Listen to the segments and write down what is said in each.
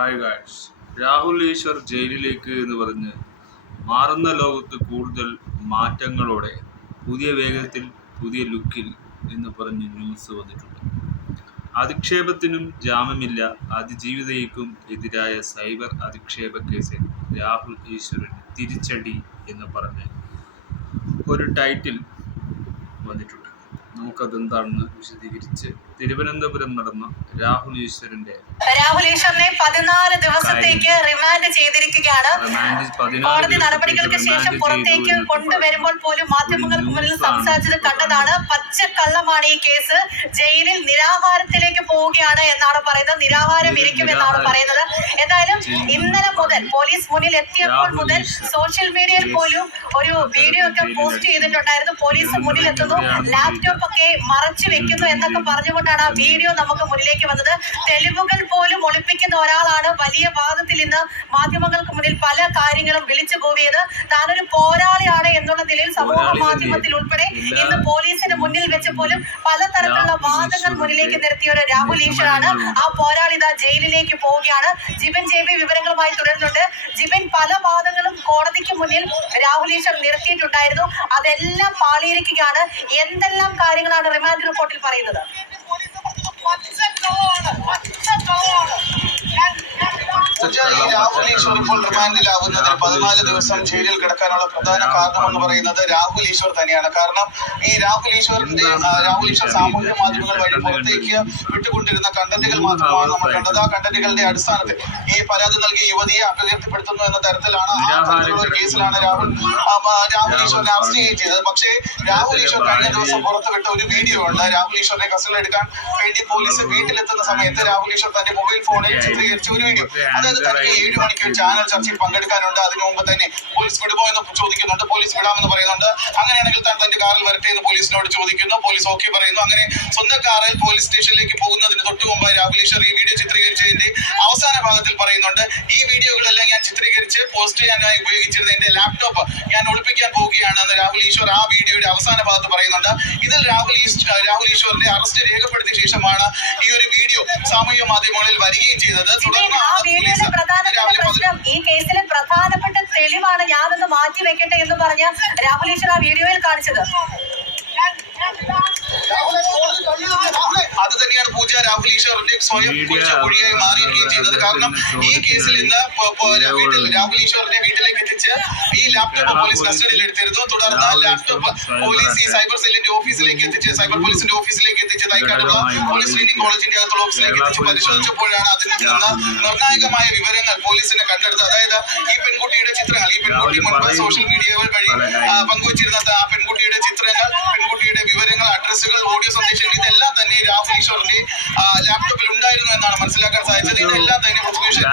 Hi guys, Rahul Easwar ജയിലിലേക്ക് എന്ന് പറഞ്ഞ് മാറുന്ന ലോകത്ത് കൂടുതൽ മാറ്റങ്ങളോടെ പുതിയ വേഗത്തിൽ പുതിയ ലുക്കിൽ എന്ന് പറഞ്ഞ് ന്യൂസ് വന്നിട്ടുണ്ട്. അധിക്ഷേപത്തിനും ജാമ്യമില്ല, അതിജീവിതയ്ക്കും എതിരായ സൈബർ അധിക്ഷേപ കേസിൽ രാഹുൽ ഈശ്വറിന് തിരിച്ചടി എന്ന് പറഞ്ഞ് ഒരു ടൈറ്റിൽ വന്നിട്ടുണ്ട്. നമുക്കതെന്താണെന്ന് വിശദീകരിച്ച് തിരുവനന്തപുരം നടന്ന രാഹുൽ ഈശ്വറിനെ 14 ദിവസത്തേക്ക് റിമാൻഡ് ചെയ്തിരിക്കുകയാണ്. കോടതി നടപടികൾക്ക് ശേഷം പുറത്തേക്ക് കൊണ്ടുവരുമ്പോൾ പോലും മാധ്യമങ്ങൾക്ക് മുന്നിൽ സംസാരിച്ചത് കണ്ടതാണ്. പച്ചക്കള്ളമാണ് ഈ കേസ്. ജയിലിൽ നിരാഹാരത്തിലേക്ക് പോവുകയാണ് എന്നാണ് പറയുന്നത്. നിരാഹാരം ഇരിക്കുമെന്നാണ് പറയുന്നത്. എന്തായാലും ഇന്നലെ മുതൽ പോലീസ് മുന്നിൽ എത്തിയപ്പോൾ മുതൽ സോഷ്യൽ മീഡിയയിൽ പോലും ഒരു വീഡിയോ ഒക്കെ പോസ്റ്റ് ചെയ്തിട്ടുണ്ടായിരുന്നു. പോലീസ് മുന്നിൽ എത്തുന്നു, ലാപ്ടോപ്പ് ഒക്കെ മറച്ചു വെക്കുന്നു എന്നൊക്കെ പറഞ്ഞുകൊണ്ടാണ് ആ വീഡിയോ നമുക്ക് മുന്നിലേക്ക് വന്നത്. തെളിവുകൾ പോലും ഒളിപ്പിക്കുന്ന ഒരാളാണ് വലിയ വാദത്തിൽ ഇന്ന് മാധ്യമങ്ങൾക്ക് മുന്നിൽ പല കാര്യങ്ങളും വിളിച്ചു കൂവിയത്. താനൊരു പോരാളിയാണ് എന്നുള്ള നിലയിൽ സമൂഹ മാധ്യമത്തിൽ ഉൾപ്പെടെ ഇന്ന് പോലീസിന് മുന്നിൽ വെച്ച് പോലും പലതരത്തിലുള്ള വാദങ്ങൾ മുന്നിലേക്ക് നിർത്തിയ ഒരു രാഹുൽ ഈശ്വറാണ്. ആ പോരാളി ഇതാ ജയിലിലേക്ക് പോവുകയാണ്. ജിബിൻ JB വിവരങ്ങളുമായി തുടരുന്നുണ്ട്. ജിബിൻ, പല വാദങ്ങളും കോടതിക്ക് മുന്നിൽ രാഹുൽ ഈശ്വർ നിർത്തിയിട്ടുണ്ടായിരുന്നു. അതെല്ലാം പാളിയിരിക്കുകയാണ്. എന്തെല്ലാം കാര്യങ്ങളാണ് റിമാൻഡ് റിപ്പോർട്ടിൽ പറയുന്നത്? രാഹുൽ ഈശ്വർ ഇപ്പോൾ റിമാൻഡിലാവുന്നതിന് 14 ദിവസം ജയിലിൽ കിടക്കാനുള്ള പ്രധാന കാരണം എന്ന് പറയുന്നത് രാഹുൽ ഈശ്വർ തന്നെയാണ്. കാരണം ഈ രാഹുൽ ഈശ്വർ സാമൂഹ്യ മാധ്യമങ്ങൾ വഴി പുറത്തേക്ക് വിട്ടുകൊണ്ടിരുന്ന കണ്ടന്റുകൾ മാത്രമാണ് നമ്മൾ കണ്ടത്. ആ കണ്ടന്റുകളുടെ അടിസ്ഥാനത്തിൽ ഈ പരാതി നൽകിയ യുവതിയെ അപകീർത്തിപ്പെടുത്തുന്നു എന്ന തരത്തിലാണ് ഒരു കേസിലാണ് രാഹുൽ ഈശ്വറിനെ അറസ്റ്റ് ചെയ്തത്. പക്ഷേ രാഹുൽ ഈശ്വർ കഴിഞ്ഞ ദിവസം പുറത്തുവിട്ട ഒരു വീഡിയോ ഉണ്ട്. രാഹുൽ ഈശ്വറിനെ കസ്റ്റഡിയിലെടുക്കാൻ വേണ്ടി പോലീസ് വീട്ടിലെത്തുന്ന സമയത്ത് രാഹുൽ ഈശ്വർ തന്റെ മൊബൈൽ ഫോണിൽ ചിത്രീകരിച്ച ഒരു വീഡിയോ. അതായത് തനിക്ക് 7 മണിക്ക് ചാനൽ ചർച്ചയിൽ പങ്കെടുക്കാനുണ്ട്, അതിനു മുമ്പ് തന്നെ പോലീസ് വിടുമോ എന്ന് ചോദിക്കുന്നുണ്ട്. പോലീസ് വിടാമെന്ന് പറയുന്നുണ്ട്. അങ്ങനെയാണെങ്കിൽ താൻ തന്റെ കാറിൽ വരട്ടെ എന്ന് പോലീസിനോട് ചോദിക്കുന്നു. പോലീസ് ഓക്കെ പറയുന്നു. അങ്ങനെ സ്വന്തം കാറിൽ പോലീസ് സ്റ്റേഷനിലേക്ക് പോകുന്നതിന് തൊട്ടു മുമ്പായി രാഹുൽ ഈശ്വർ ഈ വീഡിയോ ചിത്രീകരിച്ചതിന്റെ അവസാന ഭാഗത്തിൽ പറയുന്നുണ്ട്, ഈ വീഡിയോകളെല്ലാം ഞാൻ ചിത്രീകരിച്ച് പോസ്റ്റ് ചെയ്യാനായി ഉപയോഗിച്ചിരുന്ന എന്റെ ലാപ്ടോപ്പ് ഞാൻ ഒളിപ്പിക്കാൻ പോവുകയാണെന്ന് രാഹുൽ ഈശ്വർ ആ വീഡിയോയുടെ അവസാന ഭാഗത്ത് പറയുന്നുണ്ട്. ഇതിൽ രാഹുൽ ഈശ്വറിന്റെ അറസ്റ്റ് രേഖപ്പെടുത്തിയ ശേഷമാണ് ഈ ഒരു വീഡിയോ സാമൂഹ്യ മാധ്യമങ്ങളിൽ വരികയും ചെയ്തത്. തുടർന്ന് ഈ കേസിലെ പ്രധാനപ്പെട്ട തെളിവാണ് ഞാനൊന്ന് മാറ്റി വെക്കട്ടെ എന്ന് പറഞ്ഞ് രാഹുൽ ഈശ്വർ ആ വീഡിയോയിൽ കാണിച്ചത്. അത് തന്നെയാണ് പൂജ രാഹുൽ ഈശ്വറിന്റെ സ്വയം കുഴിയായി മാറിയിരിക്കുകയും ചെയ്തത്. കാരണം ഈ കേസിൽ ഇന്ന് വീട്ടിൽ രാഹുൽ ഈശ്വറിന്റെ വീട്ടിലേക്ക് എത്തിച്ച് ഈ ലാപ്ടോപ്പ് പോലീസ് കസ്റ്റഡിയിൽ എടുത്തിരുന്നു. തുടർന്ന് ലാപ്ടോപ്പ് പോലീസ് ഈ സൈബർ സെല്ലിന്റെ ഓഫീസിലേക്ക് എത്തിച്ച് സൈബർ പോലീസിന്റെ ഓഫീസിലേക്ക് എത്തിച്ച് തൈക്കാടുള്ള പോലീസ് ട്രെയിനിങ് കോളേജിന്റെ അകത്തുള്ള ഓഫീസിലേക്ക് എത്തിച്ച് പരിശോധിച്ചപ്പോഴാണ് അതിൽ നിന്ന് നിർണായകമായ വിവരങ്ങൾ പോലീസിനെ കണ്ടെടുത്തത്. അതായത് ഈ പെൺകുട്ടിയുടെ ചിത്രങ്ങൾ, ഈ പെൺകുട്ടി മുൻപ് സോഷ്യൽ മീഡിയകൾ വഴി പങ്കുവച്ചിരുന്ന ആ പെൺകുട്ടിയുടെ ചിത്രങ്ങൾ, പെൺകുട്ടിയുടെ വിവരങ്ങൾ, അഡ്രസ്സുകൾ, ഓഡിയോ സന്ദേശങ്ങൾ, ഇതെല്ലാം തന്നെ രാഹുൽ ഈശ്വറിന്റെ ലാപ്ടോപ്പിൽ ഉണ്ടായിരുന്നു എന്നാണ് മനസ്സിലാക്കാൻ സാധിച്ചത്. ഇതെല്ലാം തന്നെ പ്രോസിക്യൂഷൻ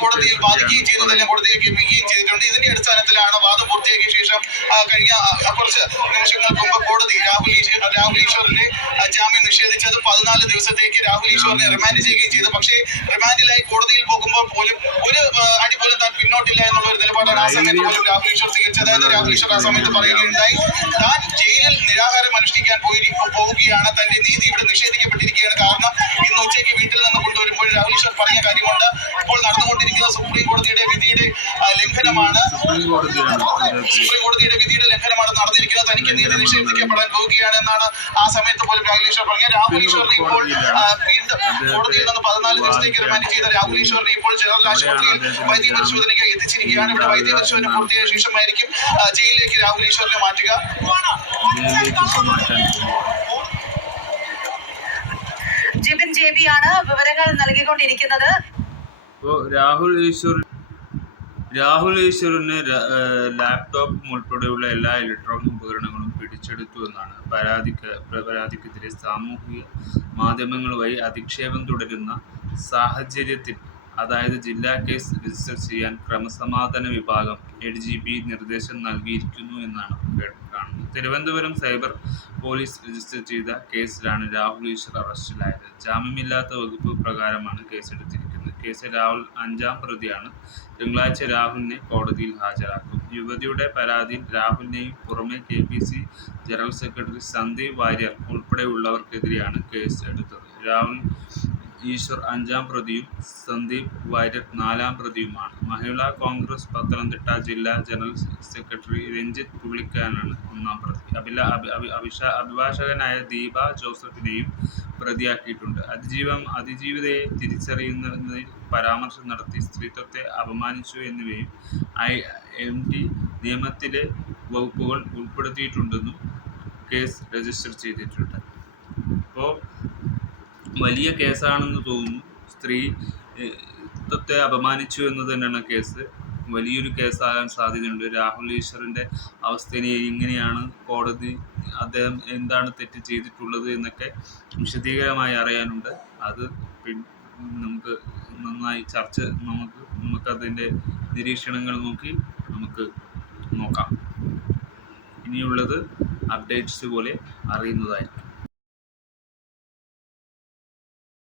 കോടതിയിൽ വാദിക്കുകയും ചെയ്തു, ഇതെല്ലാം കോടതിയിൽ കേൾപ്പിക്കുകയും ചെയ്തിട്ടുണ്ട്. ഇതിന്റെ അടിസ്ഥാനത്തിലാണ് വാദം പൂർത്തിയാക്കിയ ശേഷം കഴിഞ്ഞ കുറച്ച് നിമിഷങ്ങൾക്ക് മുമ്പ് കോടതി രാഹുൽ ഈശ്വറിന്റെ ജാമ്യം നിഷേധിച്ചത്. 14 ദിവസത്തേക്ക് രാഹുൽ ഈശ്വറിനെ റിമാൻഡ് ചെയ്യുകയും ചെയ്തു. പക്ഷേ റിമാൻഡിലായി കോടതിയിൽ പോകുമ്പോൾ പോലും ഒരു അടി പോലും താൻ പിന്നോട്ടില്ല എന്നുള്ള ഒരു നിലപാടാണ് ആ സമയത്ത് പോലും രാഹുൽ ഈശ്വർ സ്വീകരിച്ചത്. അതായത് രാഹുൽ ഈശ്വർ ആ സമയത്ത് പറയുകയുണ്ടായി, താൻ ജയിലിൽ നിരാഹാരം അനുഷ്ഠിക്കാൻ പോവുകയാണ്, തന്റെ നീതി ഇവിടെ നിഷേധിക്കപ്പെട്ടിരിക്കുകയാണ്. കാരണം ഇന്ന് ഉച്ചയ്ക്ക് വീട്ടിൽ നിന്ന് കൊണ്ടുവരുമ്പോൾ രാഹുൽ ഈശ്വർ പറഞ്ഞ കാര്യമുണ്ട്, ഇപ്പോൾ നടന്നുകൊണ്ടിരിക്കുന്ന സുപ്രീം കോടതിയുടെ വിധിയുടെ ലംഘനമാണ്, നടന്നിരിക്കുന്നത്, തനിക്ക് നീതി നിഷേധിക്കപ്പെടാൻ പോവുകയാണ് എന്നാണ് ആ സമയത്ത് പോലും രാഹുൽ ഈശ്വർ പറഞ്ഞത്. രാഹുൽ ഈശ്വറിനെ ഇപ്പോൾ വീണ്ടും കോടതിയിൽ നിന്ന് 14 ദിവസത്തേക്ക് റിമാൻഡ് ചെയ്ത രാഹുൽ ഈശ്വറിനെ ഇപ്പോൾ ജനറൽ ആശുപത്രിയിൽ വൈദ്യപരിശോധനയ്ക്ക് എത്തിച്ചിരിക്കുകയാണ്. ഇവിടെ വൈദ്യപരിശോധന പൂർത്തിയായ ശേഷമായിരിക്കും ജയിലിലേക്ക് രാഹുൽ ഈശ്വറിനെ മാറ്റുക. ജിബിൻ JB ആണ് വിവരങ്ങൾ നൽകിക്കൊണ്ടിരിക്കുന്നത്. രാഹുൽ ഈശ്വറിന് ലാപ്ടോപ്പും ഉൾപ്പെടെയുള്ള എല്ലാ ഇലക്ട്രോണിക് ഉപകരണങ്ങളും പിടിച്ചെടുത്തു എന്നാണ് പരാതിക്കെതിരെ സാമൂഹിക മാധ്യമങ്ങൾ വഴി അധിക്ഷേപം തുടരുന്ന സാഹചര്യത്തിൽ, അതായത് ജില്ലാ കേസ് രജിസ്റ്റർ ചെയ്യാൻ ക്രമസമാധാന വിഭാഗം ADGP നിർദ്ദേശം നൽകിയിരിക്കുന്നു എന്നാണ് കാണുന്നത്. തിരുവനന്തപുരം സൈബർ പോലീസ് രജിസ്റ്റർ ചെയ്ത കേസിലാണ് രാഹുൽ ഈശ്വർ അറസ്റ്റിലായത്. ജാമ്യമില്ലാത്ത വകുപ്പ് പ്രകാരമാണ് കേസെടുത്തിരിക്കുന്നത്. കേസിൽ രാഹുൽ 5ാം പ്രതിയാണ്. തിങ്കളാഴ്ച രാഹുലിനെ കോടതിയിൽ ഹാജരാക്കും. യുവതിയുടെ പരാതിയിൽ രാഹുലിനെയും പുറമെ KPC general secretary Sandeep Warrier ഉൾപ്പെടെയുള്ളവർക്കെതിരെയാണ് കേസ് എടുത്തത്. രാഹുൽ ഈശ്വർ 5-ാം പ്രതിയും സന്ദീപ് വാര്യർ 4-ാം പ്രതിയുമാണ്. മഹിളാ കോൺഗ്രസ് പത്തനംതിട്ട ജില്ലാ ജനറൽ സെക്രട്ടറി രഞ്ജിത്ത് പുള്ളിക്കാനാണ് 1-ാം പ്രതി. അഭിഭാഷകനായ ദീപ ജോസഫിനെയും പ്രതിയാക്കിയിട്ടുണ്ട്. അതിജീവിതയെ തിരിച്ചറിയുന്നതിൽ പരാമർശം നടത്തി സ്ത്രീത്വത്തെ അപമാനിച്ചു എന്നിവയും IMT നിയമത്തിലെ വകുപ്പുകൾ ഉൾപ്പെടുത്തിയിട്ടുണ്ടെന്നും കേസ് രജിസ്റ്റർ ചെയ്തിട്ടുണ്ട്. അപ്പോൾ വലിയ കേസാണെന്ന് തോന്നുന്നു. സ്ത്രീത്വത്തെ അപമാനിച്ചു എന്നത് തന്നെയാണ് കേസ്. വലിയൊരു കേസാകാൻ സാധ്യതയുണ്ട്. രാഹുൽ ഈശ്വറിൻ്റെ അവസ്ഥ ഇനി എങ്ങനെയാണ്, കോടതി അദ്ദേഹം എന്താണ് തെറ്റ് ചെയ്തിട്ടുള്ളത് എന്നൊക്കെ വിശദീകരമായി അറിയാനുണ്ട്. അത് നമുക്ക് നന്നായി നമുക്കതിൻ്റെ നിരീക്ഷണങ്ങൾ നോക്കി നമുക്ക് നോക്കാം. ഇനിയുള്ളത് അപ്ഡേറ്റ്സ് പോലെ അറിയുന്നതായിരിക്കും.